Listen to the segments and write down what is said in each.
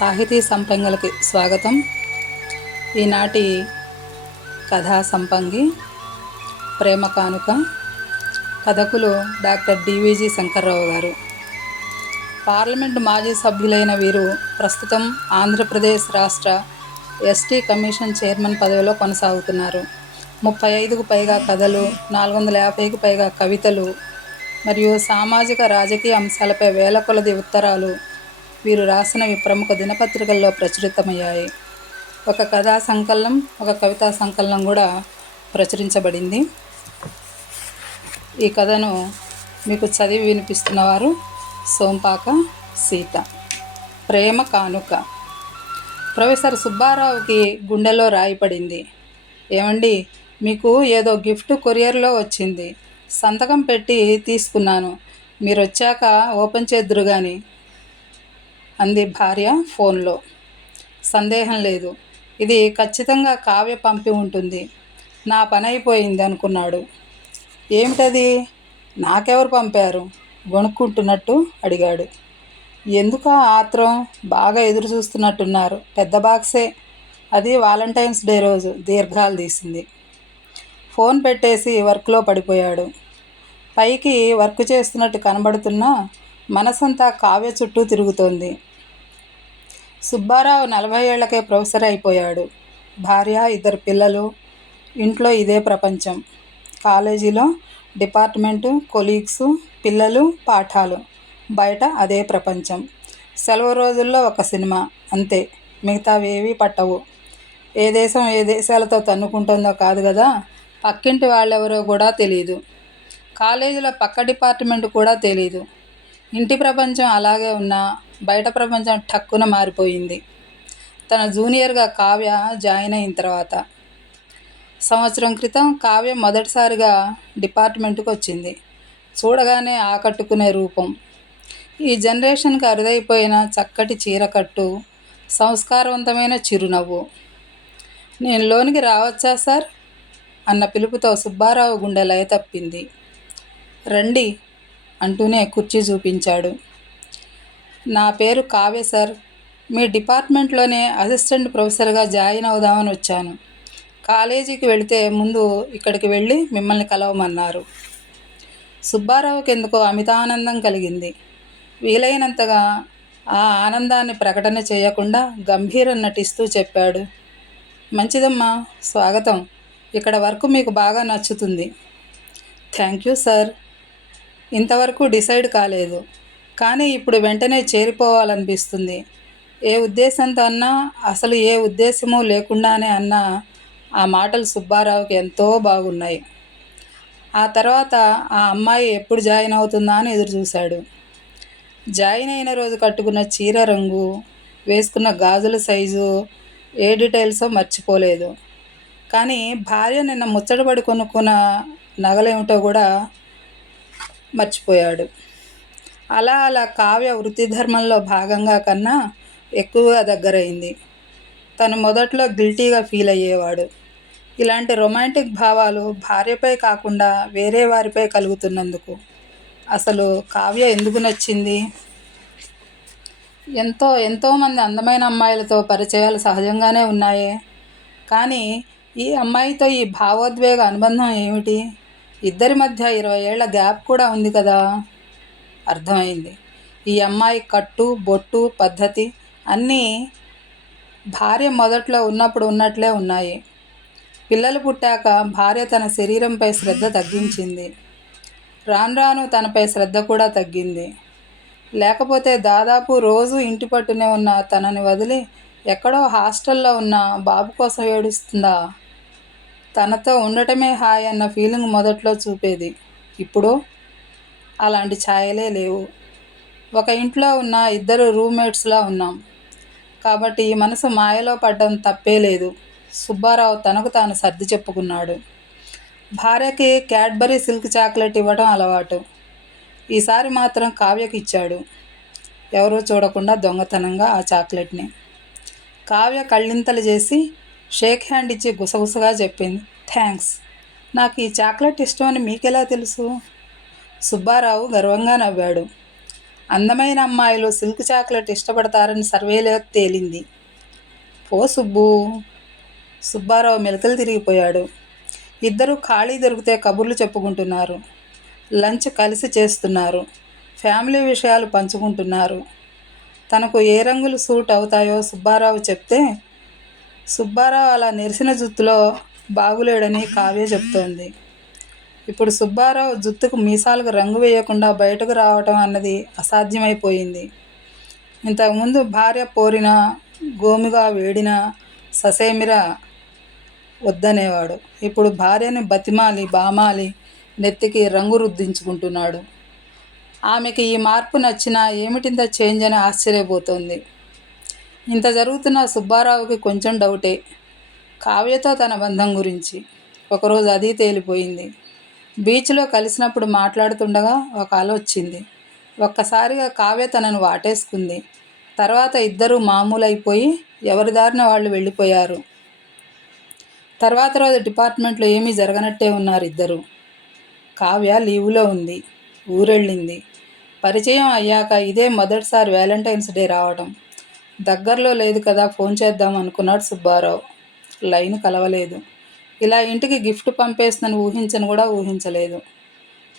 సాహితీ సంపంగలకి స్వాగతం. ఈనాటి కథా సంపంగి ప్రేమ కానుక కథకులు డాక్టర్ డివిజి శంకర్రావు గారు. పార్లమెంటు మాజీ సభ్యులైన వీరు ప్రస్తుతం ఆంధ్రప్రదేశ్ రాష్ట్ర ఎస్టీ కమిషన్ చైర్మన్ పదవిలో కొనసాగుతున్నారు. ముప్పై ఐదుకు పైగా కథలు నాలుగు వందల యాభైకి పైగా కవితలు మరియు సామాజిక రాజకీయ అంశాలపై వేల కొలది ఉత్తరాలు వీరు రాసినవి ప్రముఖ దినపత్రికల్లో ప్రచురితమయ్యాయి. ఒక కథా సంకలనం ఒక కవితా సంకలనం కూడా ప్రచురించబడింది. ఈ కథను మీకు చదివి వినిపిస్తున్నవారు సోంపాక సీత. ప్రేమ కానుక. ప్రొఫెసర్ సుబ్బారావుకి గుండెలో రాయి పడింది. ఏమండి మీకు ఏదో గిఫ్ట్ కొరియర్లో వచ్చింది. సంతకం పెట్టి తీసుకున్నాను. మీరు వచ్చాక ఓపెన్ చేద్దురు కానీ అంది భార్య ఫోన్లో. సందేహం లేదు. ఇది ఖచ్చితంగా కావ్య పంపి ఉంటుంది. నా పని అయిపోయింది అనుకున్నాడు. ఏమిటది? నాకెవరు పంపారు? వణుక్కుంటున్నట్టు అడిగాడు. ఎందుకు ఆత్రం? బాగా ఎదురు చూస్తున్నట్టున్నారు. పెద్ద బాక్సే. అది వాలంటైన్స్ డే రోజు దీర్ఘాలు తీసింది. ఫోన్ పెట్టేసి వర్క్లో పడిపోయాడు. పైకి వర్క్ చేస్తున్నట్టు కనబడుతున్నా మనసంతా కావ్య చుట్టూ తిరుగుతోంది. సుబ్బారావు నలభై ఏళ్ళకే ప్రొఫెసర్ అయిపోయాడు. భార్య ఇద్దరు పిల్లలు ఇంట్లో ఇదే ప్రపంచం. కాలేజీలో డిపార్ట్మెంటు కొలీగ్స్ పిల్లలు పాఠాలు. బయట అదే ప్రపంచం. సెలవు రోజుల్లో ఒక సినిమా అంతే. మిగతావేవీ పట్టవు. ఏ దేశం ఏ దేశాలతో తన్నుకుంటుందో కాదు కదా పక్కింటి వాళ్ళెవరో కూడా తెలియదు కాలేజీలో పక్క డిపార్ట్మెంట్ కూడా తెలియదు ఇంటి ప్రపంచం అలాగే ఉన్నా బయట ప్రపంచం టక్కున మారిపోయింది. తన జూనియర్గా కావ్య జాయిన్ అయిన తర్వాత. సంవత్సరం క్రితం కావ్య మొదటిసారిగా డిపార్ట్మెంట్కి వచ్చింది. చూడగానే ఆకట్టుకునే రూపం. ఈ జనరేషన్కి అరుదైపోయిన చక్కటి చీరకట్టు సంస్కారవంతమైన చిరునవ్వు. నేను లోనికి రావచ్చా సార్? అన్న పిలుపుతో సుబ్బారావు గుండె లయ తప్పింది. రండి అంటూనే కుర్చీ చూపించాడు. నా పేరు కావ్య సార్. మీ డిపార్ట్మెంట్లోనే అసిస్టెంట్ ప్రొఫెసర్గా జాయిన్ అవుదామని వచ్చాను. కాలేజీకి వెళితే ముందు ఇక్కడికి వెళ్ళి మిమ్మల్ని కలవమన్నారు. సుబ్బారావుకి ఎందుకో అమితానందం కలిగింది. వీలైనంతగా ఆ ఆనందాన్ని ప్రకటన చేయకుండా గంభీరం నటిస్తూ చెప్పాడు. మంచిదమ్మా స్వాగతం. ఇక్కడ వర్క్ మీకు బాగా నచ్చుతుంది. Thank you sir. ఇంతవరకు డిసైడ్ కాలేదు. కానీ ఇప్పుడు వెంటనే చేరిపోవాలనిపిస్తుంది. ఏ ఉద్దేశంతో అన్నా అసలు ఏ ఉద్దేశము లేకుండానే అన్నా ఆ మాటలు సుబ్బారావుకి ఎంతో బాగున్నాయి. ఆ తర్వాత ఆ అమ్మాయి ఎప్పుడు జాయిన్ అవుతుందా అని ఎదురు చూశాడు జాయిన్ అయిన రోజు కట్టుకున్న చీర రంగు వేసుకున్న గాజుల సైజు ఏ డీటెయిల్సో మర్చిపోలేదు. కానీ భార్య నిన్న ముచ్చటపడి కొనుక్కున్న నగలేమిటో కూడా మర్చిపోయాడు. అలా అలా కావ్య వృత్తి ధర్మంలో భాగంగా కన్నా ఎక్కువగా దగ్గరైంది. తను మొదట్లో గిల్టీగా ఫీల్ అయ్యేవాడు. ఇలాంటి రొమాంటిక్ భావాలు భార్యపై కాకుండా వేరే వారిపై కలుగుతున్నందుకు. అసలు కావ్య ఎందుకు నచ్చింది? ఎంతో ఎంతోమంది అందమైన అమ్మాయిలతో పరిచయాలు సహజంగానే ఉన్నాయే. కానీ ఈ అమ్మాయితో ఈ భావోద్వేగ అనుబంధం ఏమిటి? ఇద్దరి మధ్య ఇరవై ఏళ్ళ గ్యాప్ కూడా ఉంది కదా. అర్థమైంది. ఈ అమ్మాయి కట్టు బొట్టు పద్ధతి అన్నీ భార్య మొదట్లో ఉన్నప్పుడు ఉన్నట్లే ఉన్నాయి. పిల్లలు పుట్టాక భార్య తన శరీరంపై శ్రద్ధ తగ్గించింది. రాను రాను తనపై శ్రద్ధ కూడా తగ్గింది. లేకపోతే దాదాపు రోజు ఇంటి పట్టునే ఉన్న తనని వదిలి ఎక్కడో హాస్టల్లో ఉన్న బాబు కోసం ఏడుస్తుందా? తనతో ఉండటమే హాయ్ అన్న ఫీలింగ్ మొదట్లో చూపేది. ఇప్పుడు అలాంటి ఛాయలే లేవు. ఒక ఇంట్లో ఉన్న ఇద్దరు రూమ్మేట్స్లా ఉన్నాం. కాబట్టి ఈ మనసు మాయలో పడ్డం తప్పే లేదు. సుబ్బారావు తనకు తాను సర్ది చెప్పుకున్నాడు. భార్యకి క్యాడ్బరీ సిల్క్ చాక్లెట్ ఇవ్వడం అలవాటు. ఈసారి మాత్రం కావ్యకి ఇచ్చాడు. ఎవరూ చూడకుండా దొంగతనంగా ఆ చాక్లెట్ని. కావ్య కళ్ళింతలు చేసి షేక్ హ్యాండ్ ఇచ్చి గుసగుసగా చెప్పింది. థ్యాంక్స్. నాకు ఈ చాక్లెట్ ఇష్టమని మీకెలా తెలుసు? సుబ్బారావు గర్వంగా నవ్వాడు. అందమైన అమ్మాయిలు సిల్క్ చాక్లెట్ ఇష్టపడతారని సర్వేలో తేలింది. పో సుబ్బు. సుబ్బారావు మెలకలు తిరిగిపోయాడు. ఇద్దరు ఖాళీ దొరికితే కబుర్లు చెప్పుకుంటున్నారు. లంచ్ కలిసి చేస్తున్నారు. ఫ్యామిలీ విషయాలు పంచుకుంటున్నారు. తనకు ఏ రంగులు సూట్ అవుతాయో సుబ్బారావు చెప్తే సుబ్బారావు అలా నెరిసిన జుత్తులో బాగులేడని కావ్య చెప్తోంది. ఇప్పుడు సుబ్బారావు జుత్తుకు మీసాలకు రంగు వేయకుండా బయటకు రావటం అన్నది అసాధ్యమైపోయింది. ఇంతకుముందు భార్య పోరిన గోముగా వేడిన ససేమిర వద్దనేవాడు. ఇప్పుడు భార్యని బతిమాలి బామాలి నెత్తికి రంగు రుద్దించుకుంటున్నాడు. ఆమెకి ఈ మార్పు నచ్చినా ఏమిటింత చేంజ్ అని ఆశ్చర్యపోతోంది. ఇంత జరుగుతున్న సుబ్బారావుకి కొంచెం డౌటే. కావ్యతో తన బంధం గురించి. ఒకరోజు అది తేలిపోయింది. బీచ్లో కలిసినప్పుడు మాట్లాడుతుండగా ఒక అల వచ్చింది. ఒక్కసారిగా కావ్య తనను వాటేసుకుంది. తర్వాత ఇద్దరూ మామూలైపోయి ఎవరి దారిన వాళ్ళు వెళ్ళిపోయారు. తర్వాత రోజు డిపార్ట్మెంట్లో ఏమీ జరగనట్టే ఉన్నారు ఇద్దరు. కావ్య లీవులో ఉంది. ఊరెళ్ళింది. పరిచయం అయ్యాక ఇదే మొదటిసారి వ్యాలంటైన్స్ డే రావడం. దగ్గరలో లేదు కదా ఫోన్ చేద్దాం అనుకున్నాడు సుబ్బారావు. లైన్ కలవలేదు. ఇలా ఇంటికి గిఫ్ట్ పంపేస్తుందని ఊహించను కూడా ఊహించలేదు.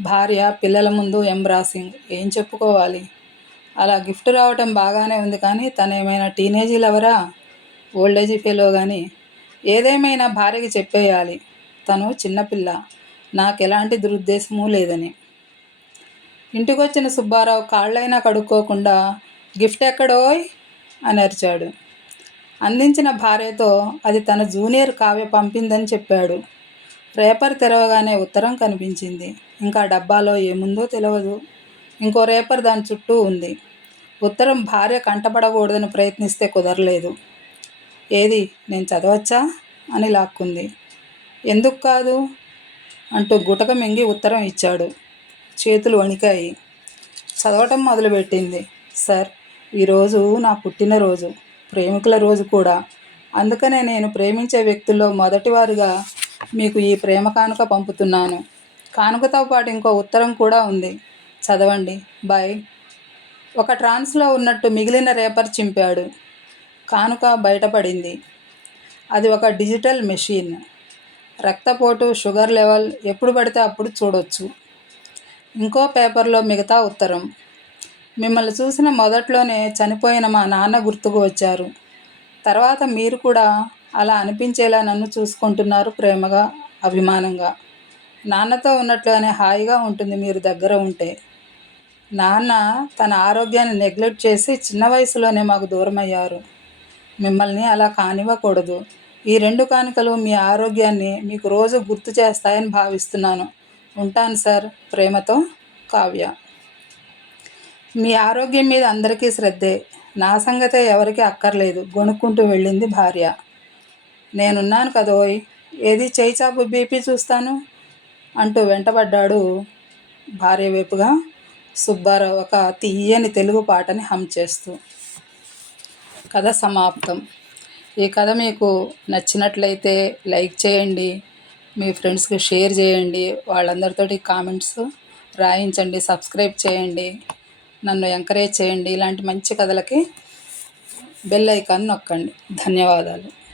భార్య పిల్లల ముందు ఎంబ్రాసింగ్. ఏం చెప్పుకోవాలి? అలా గిఫ్ట్ రావటం బాగానే ఉంది కానీ తను ఏమైనా టీనేజీ లవరా ఓల్డేజీ ఫెలో కానీ ఏదేమైనా భార్యకి చెప్పేయాలి. తను చిన్నపిల్ల. నాకు ఎలాంటి దురుద్దేశము లేదని. ఇంటికొచ్చిన సుబ్బారావు కాళ్ళైనా కడుక్కోకుండా గిఫ్ట్ ఎక్కడోయ్? అని అరిచాడు. అందించిన భార్యతో అది తన జూనియర్ కావ్య పంపిందని చెప్పాడు. రేపర్ తెరవగానే ఉత్తరం కనిపించింది. ఇంకా డబ్బాలో ఏముందో తెలియదు ఇంకో రేపర్ దాని చుట్టూ ఉంది. ఉత్తరం భార్య కంటపడకూడదని ప్రయత్నిస్తే కుదరలేదు. ఏది నేను చదవచ్చా? అని లాక్కుంది. ఎందుకు కాదు? అంటూ గుటక మింగి ఉత్తరం ఇచ్చాడు. చేతులు వణికాయి. చదవటం మొదలుపెట్టింది. సార్ ఈరోజు నా పుట్టినరోజు. ప్రేమికుల రోజు కూడా. అందుకనే నేను ప్రేమించే వ్యక్తుల్లో మొదటివారుగా మీకు ఈ ప్రేమ కానుక పంపుతున్నాను. కానుకతో పాటు ఇంకో ఉత్తరం కూడా ఉంది. చదవండి. బాయ్ ఒక ట్రాన్స్లో ఉన్నట్టు మిగిలిన రేపర్ చింపాడు. కానుక బయటపడింది. అది ఒక డిజిటల్ మెషిన్. రక్తపోటు షుగర్ లెవెల్ ఎప్పుడు పడితే అప్పుడు చూడొచ్చు. ఇంకో పేపర్లో మిగతా ఉత్తరం. మిమ్మల్ని చూసిన మొదట్లోనే చనిపోయిన మా నాన్న గుర్తుకు వచ్చారు. తర్వాత మీరు కూడా అలా అనిపించేలా నన్ను చూసుకుంటున్నారు ప్రేమగా అభిమానంగా. నాన్నతో ఉన్నట్లుగానే హాయిగా ఉంటుంది మీరు దగ్గర ఉంటే. నాన్న తన ఆరోగ్యాన్ని నెగ్లెక్ట్ చేసి చిన్న వయసులోనే మాకు దూరం అయ్యారు మిమ్మల్ని అలా కానివ్వకూడదు. ఈ రెండు కానుకలు మీ ఆరోగ్యాన్ని మీకు రోజు గుర్తు చేస్తాయని భావిస్తున్నాను. ఉంటాను సార్. ప్రేమతో కావ్య. మీ ఆరోగ్యం మీద అందరికీ శ్రద్ధే. నా సంగతే ఎవరికి అక్కర్లేదు. గొనుక్కుంటూ వెళ్ళింది భార్య. నేనున్నాను కదోయ్ ఏది చేయి చాపు బీపీ చూస్తాను? అంటూ వెంటబడ్డాడు భార్య వైపుగా సుబ్బారావు ఒక తీయని తెలుగు పాటని హమ్ చేస్తూ. కథ సమాప్తం. ఈ కథ మీకు నచ్చినట్లయితే లైక్ చేయండి. మీ ఫ్రెండ్స్కి షేర్ చేయండి. వాళ్ళందరితోటి కామెంట్స్ రాయించండి. సబ్స్క్రైబ్ చేయండి. నన్ను ఎంకరేజ్ చేయండి. ఇలాంటి మంచి కథలకి బెల్ ఐకాన్ నొక్కండి. ధన్యవాదాలు.